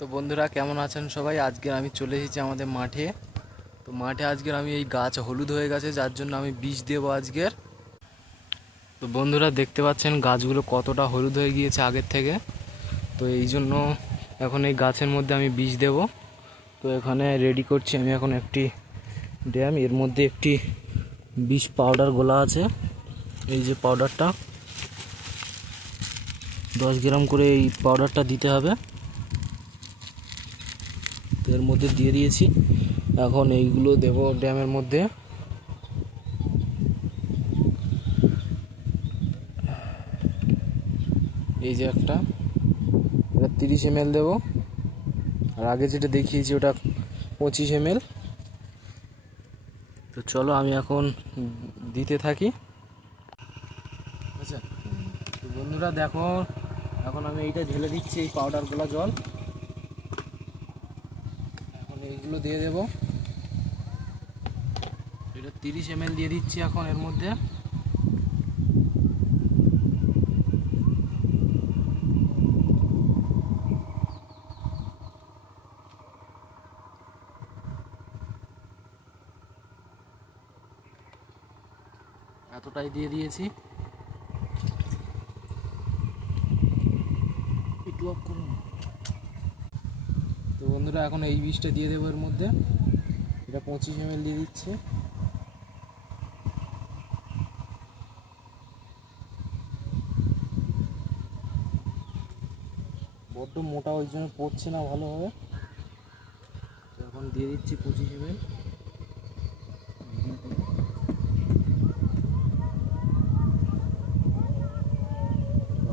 তো বন্ধুরা কেমন আছেন সবাই। আজকে আমি চলে এসেছি আমাদের মাঠে। তো মাঠে আজকের আমি এই গাছ হলুদ হয়ে গেছে, যার জন্য আমি বীজ দেবো আজকের। তো বন্ধুরা দেখতে পাচ্ছেন গাছগুলো কতটা হলুদ হয়ে গিয়েছে আগের থেকে। তো এই জন্য এখন এই গাছের মধ্যে আমি বীজ দেব। তো এখানে রেডি করছি আমি এখন একটি ড্যাম, এর মধ্যে একটি বীজ পাউডার গোলা আছে। এই যে পাউডারটা 10 গ্রাম করে এই পাউডারটা দিতে হবে। তো এর মধ্যে দিয়ে দিয়েছি, এখন এইগুলো দেব ড্যামের মধ্যে। এই যে এটা 30 ml দেবো, আর আগে যেটা দেখিয়েছি ওটা 25 ml। তো চলো আমি এখন দিতে থাকি। আচ্ছা তো বন্ধুরা দেখো, এখন আমি এইটা ঢেলে দিচ্ছি এই পাউডারগুলো জল। এখন এইগুলো দিয়ে দেব, এটা 30 ml দিয়ে দিচ্ছি এখন এর মধ্যে। এতটাই দিয়ে দিয়েছি। তো বন্ধুরা এখন এই বীজটা দিয়ে দেবো এর মধ্যে, এটা 25 ml দিয়ে দিচ্ছি। বড্ড মোটা ওই জন্য পড়ছে না ভালোভাবে। তো এখন দিয়ে দিচ্ছি 25 ml।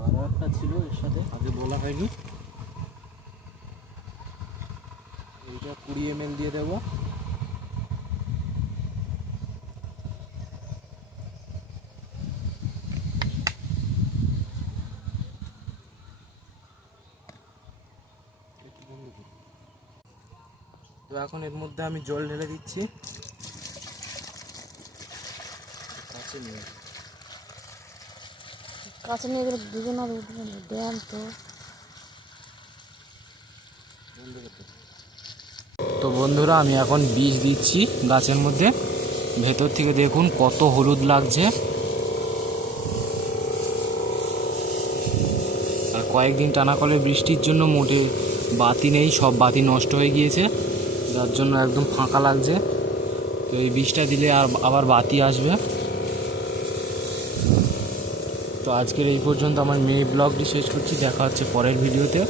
আরও একটা ছিল এর সাথে, আগে বলা হয়নি, এইটা 20 ml দিয়ে দেবো। তো এখন এর মধ্যে আমি জল ঢেলে দিচ্ছি। কাছে নিয়ে গেলে দুজন আর উঠবে না, ড্যাম তো। তো বন্ধুরা আমি এখন বীজ দিচ্ছি গাছের মধ্যে। ভেতর থেকে দেখুন কত হলুদ লাগছে। আর কয়েকদিন টানাকলে বৃষ্টির জন্য মোটে বাতি নেই, সব বাতি নষ্ট হয়ে গিয়েছে, যার জন্য একদম ফাঁকা লাগছে। তো এই বীজটা দিলে আর আবার বাতি আসবে। তো আজকের এই পর্যন্ত আমার মিনি ব্লগটি শেষ করছি, দেখা হচ্ছে পরের ভিডিওতে।